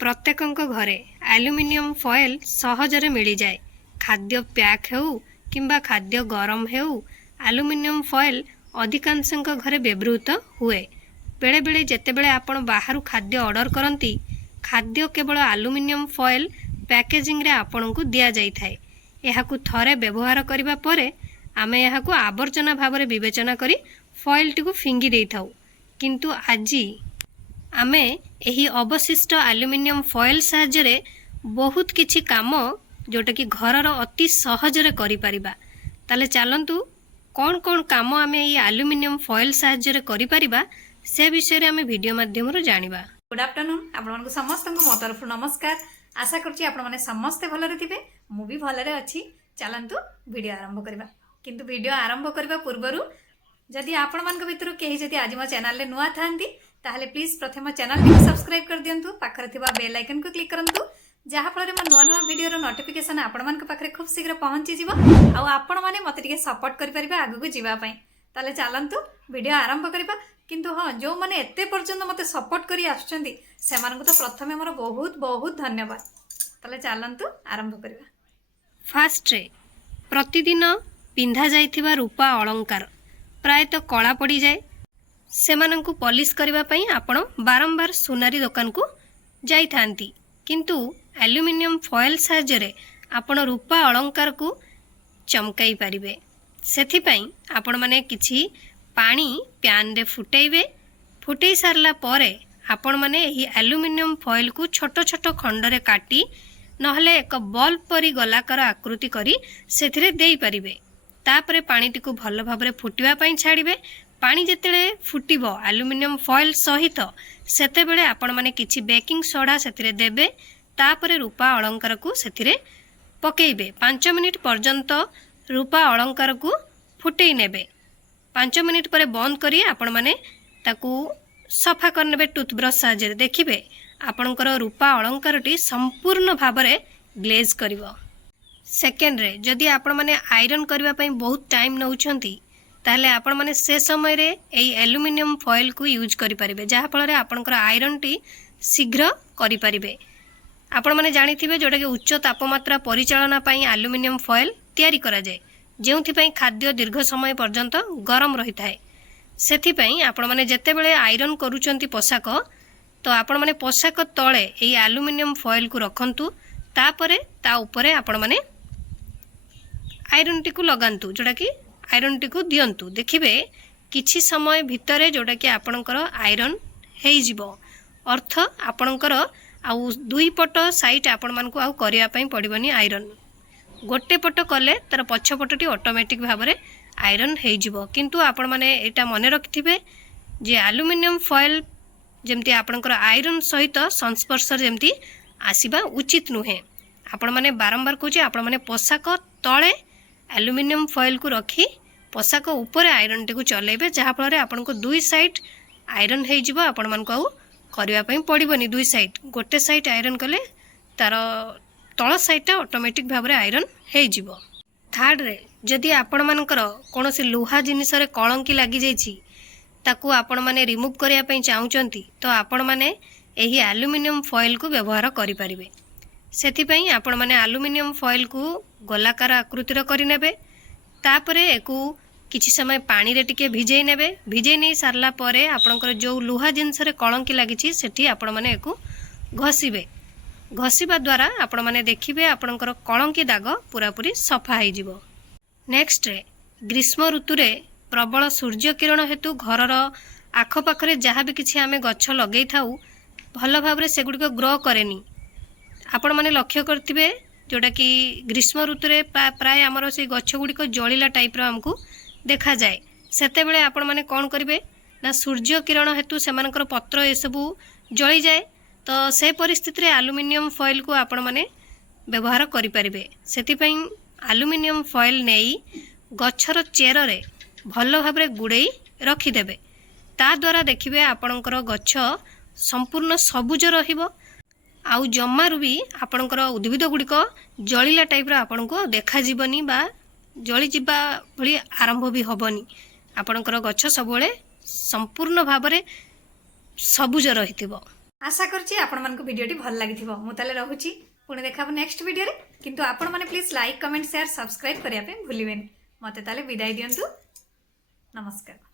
प्रत्येकଙ୍କ घरे aluminium foil सहजरे मिल जाए। खाद्य पैक हेउ किंबा खाद्य गरम हेउ एल्युमिनियम फॉयल अधिकांशଙ୍କ घरे व्यवहृत हुए। बेले बेले जेतेबेले आपण बाहरु खाद्य ऑर्डर करंती खाद्य केवल एल्युमिनियम फॉयल पैकेजिंग रे आपणको दिया जाई थाए। एहाकु थरे व्यवहार करिबा परे आमे एहाकु आवर्जना भाबरे विवेचना करी फॉयल टिकु फिंगी देई थाउ। किंतु आजी आमे एही अवशिष्ट एल्युमिनियम फॉयल साहाय्य बहुत किछि काम जोटा कि घरर अति सहजरे करि परिबा। ताले चलंतु कौन कौन काम आमे एही एल्युमिनियम फॉयल साहाय्य करि परिबा से विषय रे आमे वीडियो माध्यम रो जानिबा। गुड आफ्टरनून आपन समस्त मो तरफ नमस्कार। आशा करछि आपण माने समस्त भलरे थिबे मु भी भलरे अछि। चलंतु वीडियो आरंभ करबा। किंतु वीडियो आरंभ करबा पूर्वरु जदि आपण मान के भितर केही जदि आज मो चैनल रे नुआ थांती ताहले प्लीज प्रथम चैनल को सब्सक्राइब कर दियंतु। पाखरे थिबा बेल आइकन को क्लिक करंतु जहा फल रे नुआ नुआ वीडियो रो नोटिफिकेशन आपण मान के पाखरे खूब शीघ्र पहुंची जिवो आ आपण माने मते टिके सपोर्ट करि परिबा आगु को जीवा पई। ताले चलंतु वीडियो आरंभ करबा। किंतु हाँ जो माने एते पर्यंत मते सपोर्ट करी आछंती से मानकु तो प्रथमे मोर बहुत बहुत धन्यवाद। ताले चलंतु आरंभ करबा। फास्ट रे प्रतिदिन पिंधा जाइथिबा रूपा अलंकार प्रायतः कला पड़ी जाए। सेमानंकु पॉलिश करबा पई आपण बारंबार सुनारी दुकान को जाई थांती। किंतु एल्युमिनियम फॉयल साहाय्य आपण रूपा अलंकार को चमकाई पारिबे। सेथि पई आपण माने किछि पानी प्यान रे फुटेइबे। फुटेई सारला परे आपण माने एही एल्युमिनियम फॉयल को छोट छोट खंड रे काटी नहले एक बल्ब परी गोलाकार आकृति करी सेथिरे देई पारिबे। तापरे पानी टिकु भल भाबरे फुटिबा पई छाड़िबे। पानी जेतेले फुटिबो एल्युमिनियम फॉयल सहित सेतेबेले आपण माने किछि बेकिंग सोडा सेथिरे देबे। तापरे रूपा अलंकार को सेथिरे पकेइबे। 5 मिनिट पर्यंत रूपा अलंकार को फुटेई नेबे। 5 मिनिट पर बंद करी आपण माने ताकू सफा करनेबे टूथब्रश साहाय्य। देखिबे आपणकर रूपा अलंकारटी संपूर्ण भाबरे ग्लेज करिवो। सेकेंड रे जदि आपण माने आयरन करबा पई बहुत टाइम नउछंती ताले आपण माने से समय रे एई एल्युमिनियम फॉयल को यूज करि परिबे जहा फल रे आपणकर आयरन टी शीघ्र करि परिबे। आपण माने जानिथिबे जोटा कि उच्च तापमात्रा परिचालना पई एल्युमिनियम फॉयल तयारी करा जाय जेउथि पई खाद्य दीर्घ समय पर्यंत गरम रही थाए। सेथि पई आपण माने जते बेले आयरन करूचंती पोशाक तो आपण माने पोशाक तळे एई एल्युमिनियम फॉयल को रखंतु। तापरे ता ऊपरे आपण माने आयरन टी को लगांतु जोटा कि आयरन टी को दियंतु। देखिबे किछि समय भितरे जोटा कि आपणकर आयरन हेइ जिवो। अर्थ आपणकर आउ दुई पट साइड आपण मानकु आउ करिया पई पड़िबनी। आयरन गोटे पट कले तार पछ पटटी ऑटोमेटिक भाबरे आयरन हेइ जिवो। किंतु आपण माने एटा मने रखिथिबे जे एल्युमिनियम फॉयल जेमती आपणकर आयरन सहित संस्पर्श जेमती आसीबा उचित नुहे। आपण माने बारंबार कहूचे आपण माने पोशाक तळे एल्युमिनियम फॉयल को रखी पोशाक ऊपर आयरन टी को चलेबे जहा फल रे आपनको दुई साइड आयरन हेइ जिवो। आपण मानकु आउ करिया पई पड़िबनी। दुई साइड गोटे साइड आयरन कले तार तळ साइडटा ऑटोमेटिक भाबरे आयरन हेइ जिवो। थर्ड रे जदि आपण मानकर कोनोसी लुहा जिनिस रे कलंकी लागि जाईछि ताकू आपण माने रिमूव करिया पई चाहुचंती तो आपण माने एही एल्युमिनियम फॉयल को व्यवहार करि परिबे। सेथि पई आपण माने एल्युमिनियम फॉयल को गोलाकार आकृतिर करि नेबे। तापरे एकू किछि समय पानी रे टिके भिजेई नेबे। भिजेई नै सारला परे आपणकर जो लुहा जिनिस रे कलंकी लागिछि सेठी आपण माने एकू घसीबे। घसीबा द्वारा आपण माने देखिबे आपणकर कलंकी दाग पूरा पूरी सफा हेइ जिवो। नेक्स्ट रे ग्रीष्म ऋतु रे प्रबल सूर्य किरण हेतु घरर आखपाखरे जहाँ भी किछि आमे गछ लगेई थाउ भल भाबरे सेगुडी को ग्रो करेनी। आपण माने लक्ष्य करथिबे जोटा कि ग्रीष्म ऋतु रे प्राय हमर से गछ गुडी को जळिला टाइप रो हमकु देखा जाए। सेते बेले आपण माने कोन करिवे ना सूर्य किरण हेतु सेमानकर पत्र ए सबु जळि जाए। तो से परिस्थिति रे एल्युमिनियम फॉयल को आपण माने व्यवहार करि परिबे। सेति पई एल्युमिनियम फॉयल नेई गछर चेर रे भल भाबरे गुड़ेई रखिदेबे। ता द्वारा देखिबे आपणकर गछ संपूर्ण सबुज रहिबो। आउ जमारु भी आपणकर उद्भिद गुड़िक जळिला टाइप रो आपणको देखा जीवनी बा जळि जिबा भली आरंभ भी हबनी। आपणकर गछ सबले संपूर्ण भाबरे सबुज रहिथिबो। आशा करछि आपण मानक वीडियोटी भल लागिथिबो मु ताले रहूची पुणे देखाबो नेक्स्ट वीडियो रे किंतु आपण माने please like comment share subscribe करिया पे भूलिबेनी मते ताले विदाई दियंतु नमस्कार।